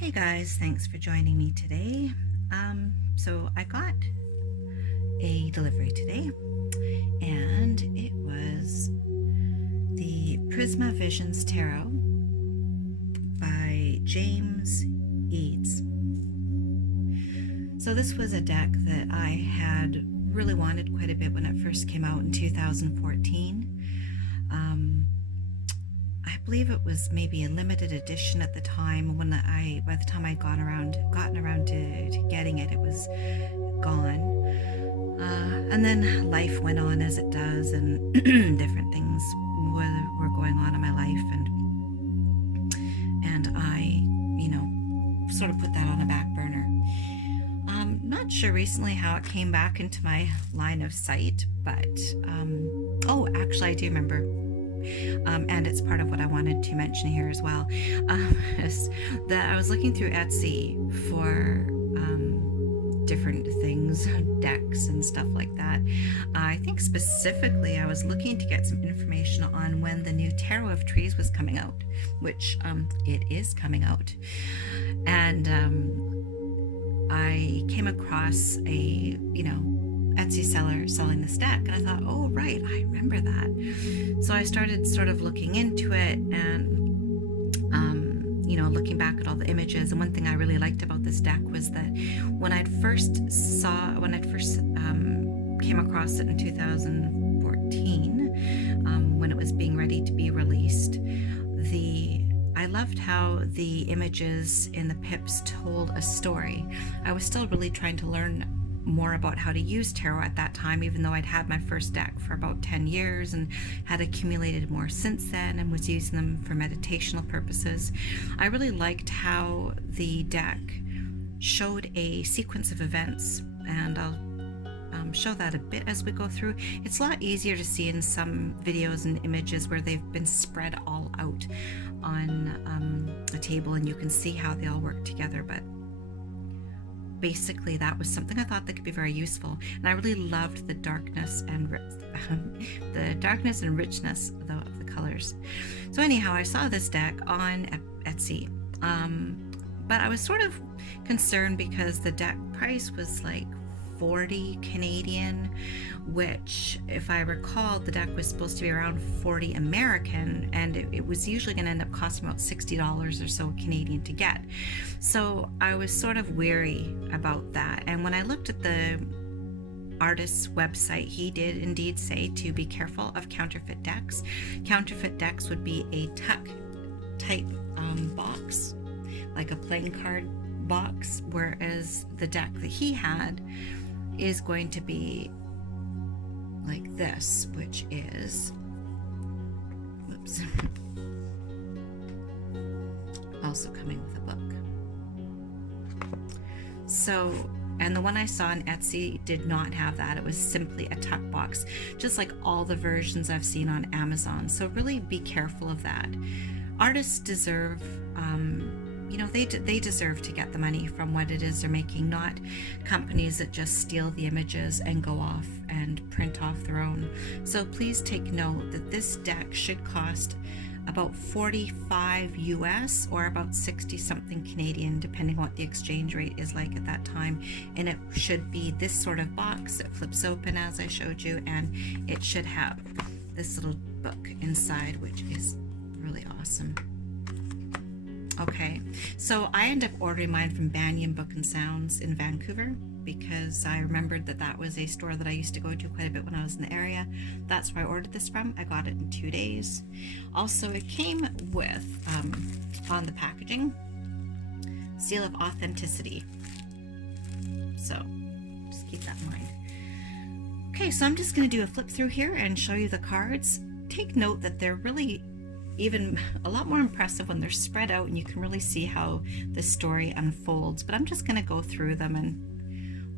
Hey guys, thanks for joining me today. So I got a delivery today, and it was the Prisma Visions Tarot by James Eads. So this was a deck that I had really wanted quite a bit when it first came out in 2014. I believe it was maybe a limited edition at the time. By the time I'd gotten around to getting it, it was gone. And then life went on as it does, and different things were going on in my life, and I, sort of put that on a back burner. Not sure recently how it came back into my line of sight, but actually I do remember. And it's part of what I wanted to mention here as well, is that I was looking through Etsy for different things, decks and stuff like that. I think specifically I was looking to get some information on when the new Tarot of Trees was coming out, which it is coming out. And I came across a, Etsy seller selling this deck, and I thought, oh right, I remember that. So I started sort of looking into it and looking back at all the images. And one thing I really liked about this deck was that when I first came across it in 2014, when it was being ready to be released, I loved how the images in the pips told a story. I was still really trying to learn more about how to use tarot at that time, even though I'd had my first deck for about 10 years and had accumulated more since then and was using them for meditational purposes. I really liked how the deck showed a sequence of events, and I'll show that a bit as we go through. It's a lot easier to see in some videos and images where they've been spread all out on a table, and you can see how they all work together. But basically that was something I thought that could be very useful, and I really loved the darkness and richness of the colors. So anyhow, I saw this deck on Etsy, but I was sort of concerned because the deck price was like 40 Canadian, which, if I recall, the deck was supposed to be around 40 American, and it was usually going to end up costing about $60 or so Canadian to get. So I was sort of weary about that. And when I looked at the artist's website, he did indeed say to be careful of counterfeit decks. Counterfeit decks would be a tuck type box, like a playing card box, whereas the deck that he had is going to be like this, which is, whoops, also coming with a book. So, and the one I saw on Etsy did not have that. It was simply a tuck box, just like all the versions I've seen on Amazon. So really be careful of that. Artists deserve, they deserve to get the money from what it is they're making, not companies that just steal the images and go off and print off their own. So please take note that this deck should cost about 45 US or about 60 something Canadian, depending on what the exchange rate is like at that time. And it should be this sort of box that flips open as I showed you, and it should have this little book inside, which is really awesome. Okay, so I ended up ordering mine from Banyen Books Sound in Vancouver because I remembered that was a store that I used to go to quite a bit when I was in the area. That's where I ordered this from. I got it in 2 days. Also, it came with, on the packaging, seal of authenticity. So just keep that in mind. Okay, so I'm just going to do a flip through here and show you the cards. Take note that they're really even a lot more impressive when they're spread out and you can really see how the story unfolds. But I'm just going to go through them and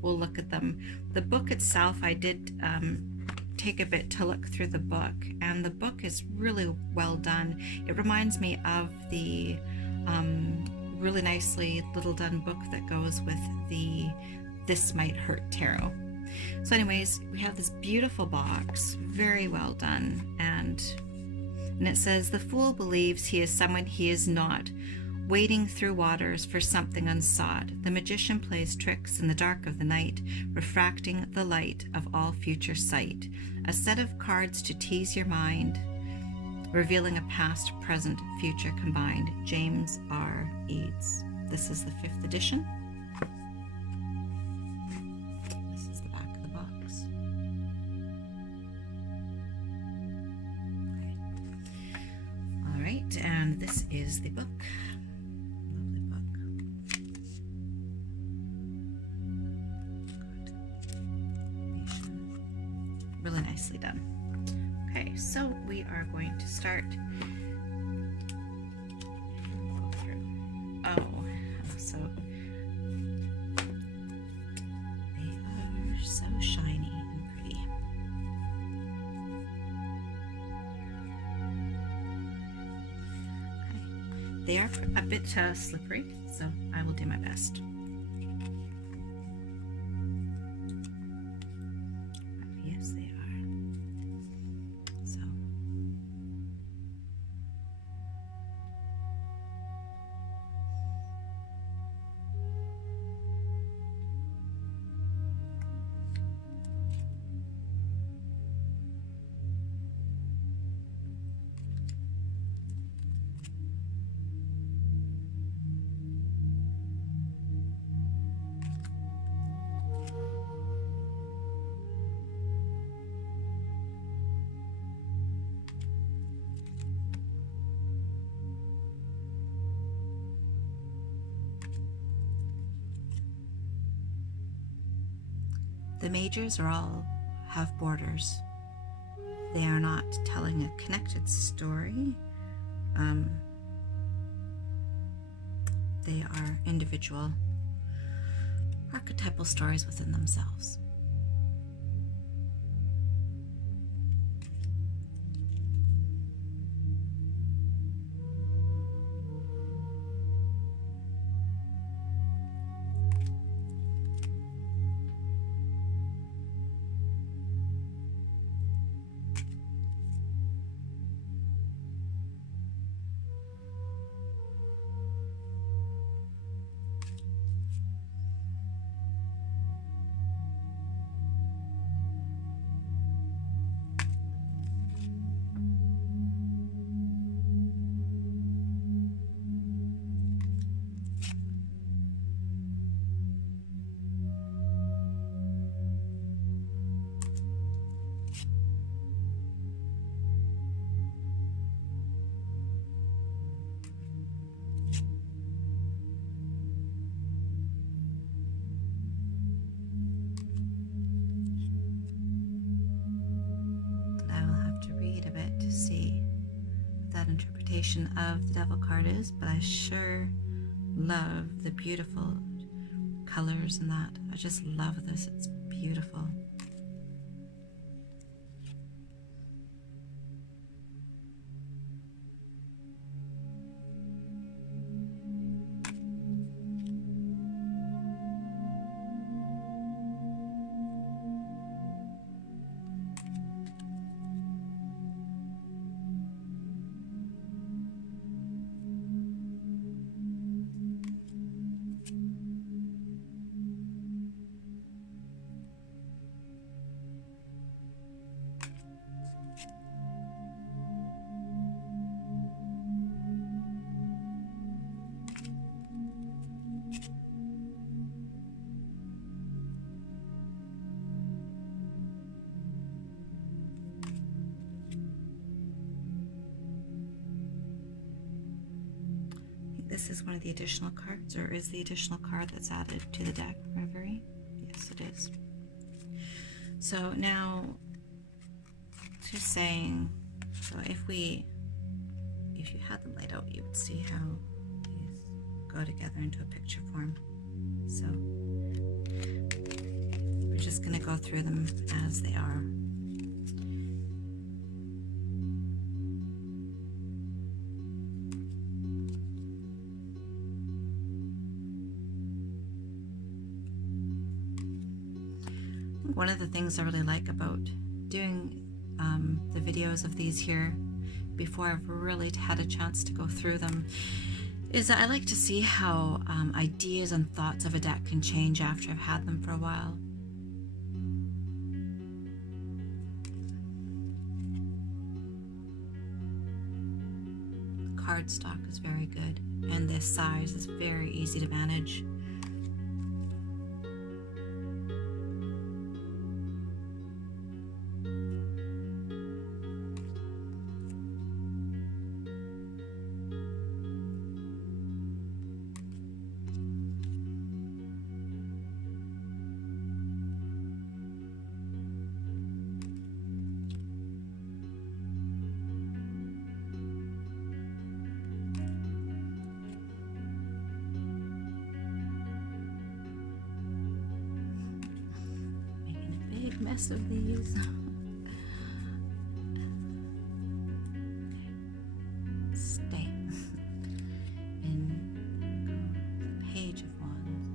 we'll look at them. The book itself, I did take a bit to look through the book, and the book is really well done. It reminds me of the really nicely little done book that goes with the This Might Hurt Tarot. So anyways, we have this beautiful box, very well done, and it says, "The fool believes he is someone he is not, wading through waters for something unsought, the magician plays tricks in the dark of the night, refracting the light of all future sight. A set of cards to tease your mind, revealing a past, present, future combined. James R. Eads. This is the 5th edition. This is the back of the box. All right, and this is the book. Lovely book. Good. Really nicely done. Okay, so we are going to start. Go through. Oh, so they are so shiny and pretty. Okay, they are a bit slippery, so I will do my best. Yes, they are. So. The majors have borders. They are not telling a connected story. They are individual archetypal stories within themselves. Interpretation of the devil card is, but I sure love the beautiful colors in that. I just love this. It's beautiful. This is one of the additional cards, or is the additional card that's added to the deck, Reverie? Yes, it is. So now, just saying, so if you had them laid out, you would see how these go together into a picture form. So we're just going to go through them as they are. One of the things I really like about doing the videos of these here before I've really had a chance to go through them is that I like to see how ideas and thoughts of a deck can change after I've had them for a while. Cardstock is very good, and this size is very easy to manage. Mess of these. Stay in Page of Wands.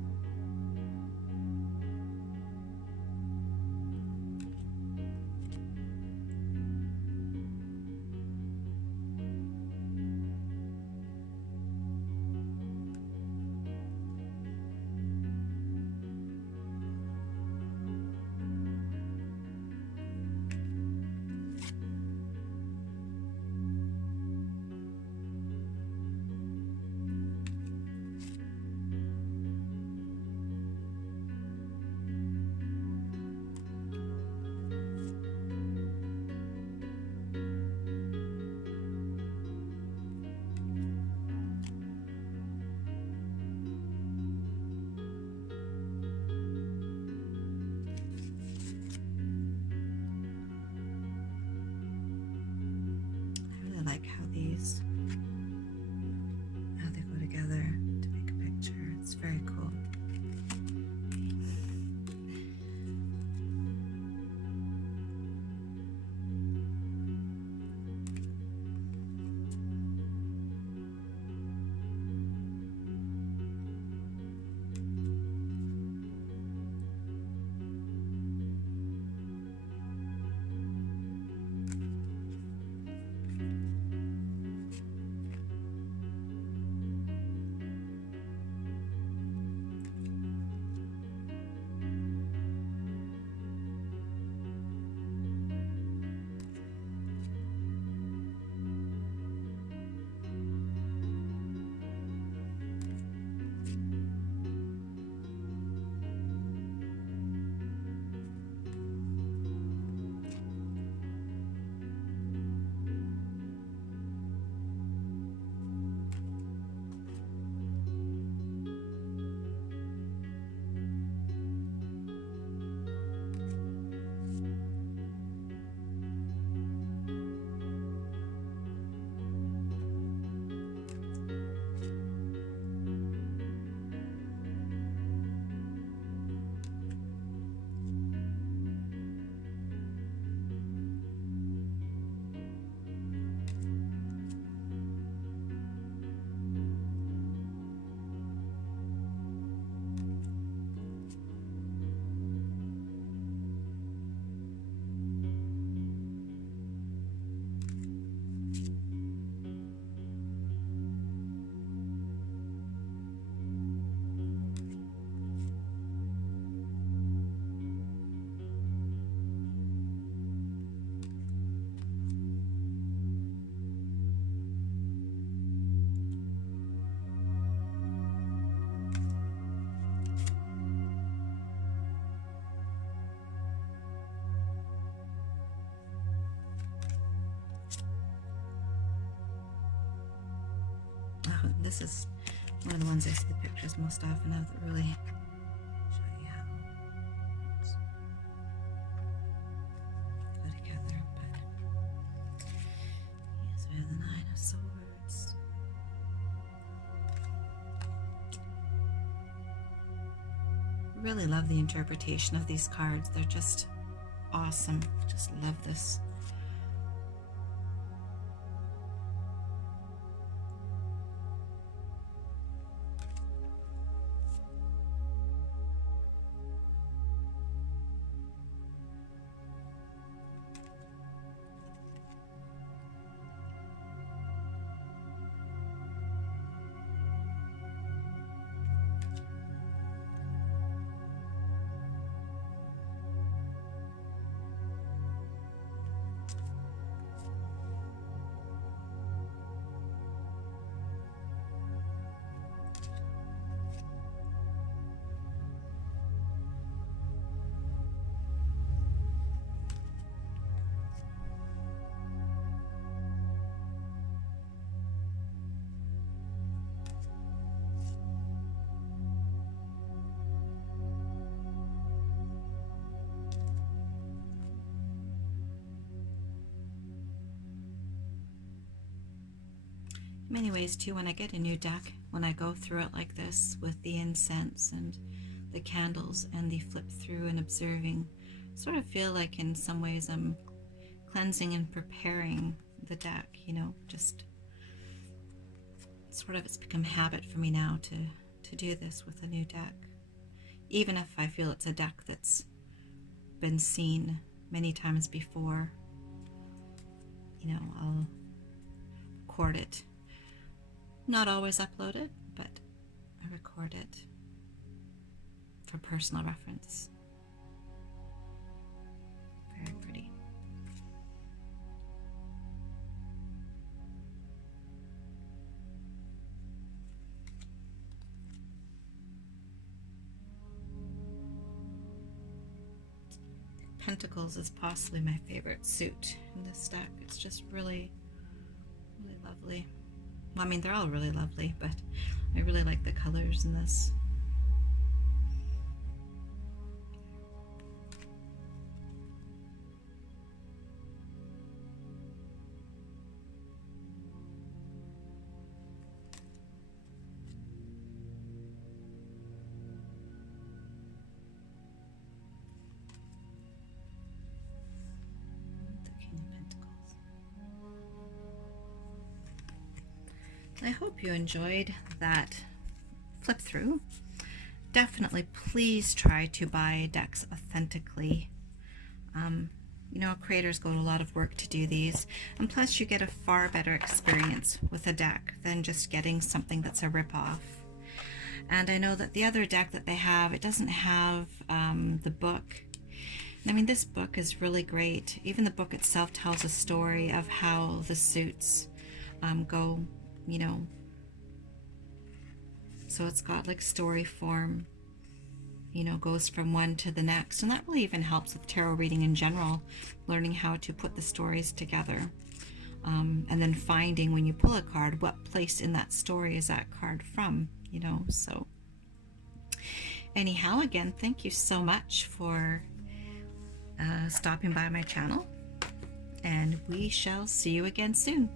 Like how they go together to make a picture. It's very cool. Oh, this is one of the ones I see the pictures most often of that really show you how it's go together. But yes, we have the Nine of Swords. Really love the interpretation of these cards. They're just awesome. Just love this. In many ways too, when I get a new deck, when I go through it like this with the incense and the candles and the flip through and observing, sort of feel like in some ways I'm cleansing and preparing the deck, you know, just sort of it's become habit for me now to do this with a new deck. Even if I feel it's a deck that's been seen many times before, you know, I'll record it. Not always upload it, but I record it for personal reference. Very pretty. Pentacles is possibly my favorite suit in this deck. It's just really, really lovely. Well, I mean, they're all really lovely, but I really like the colors in this. I hope you enjoyed that flip through. Definitely please try to buy decks authentically. You know, creators go to a lot of work to do these, and plus you get a far better experience with a deck than just getting something that's a rip-off. And I know that the other deck that they have, it doesn't have the book. I mean, this book is really great. Even the book itself tells a story of how the suits go, you know, so it's got like story form, you know, goes from one to the next, and that really even helps with tarot reading in general, learning how to put the stories together, and then finding when you pull a card what place in that story is that card from, you know. So anyhow, again, thank you so much for stopping by my channel, and we shall see you again soon.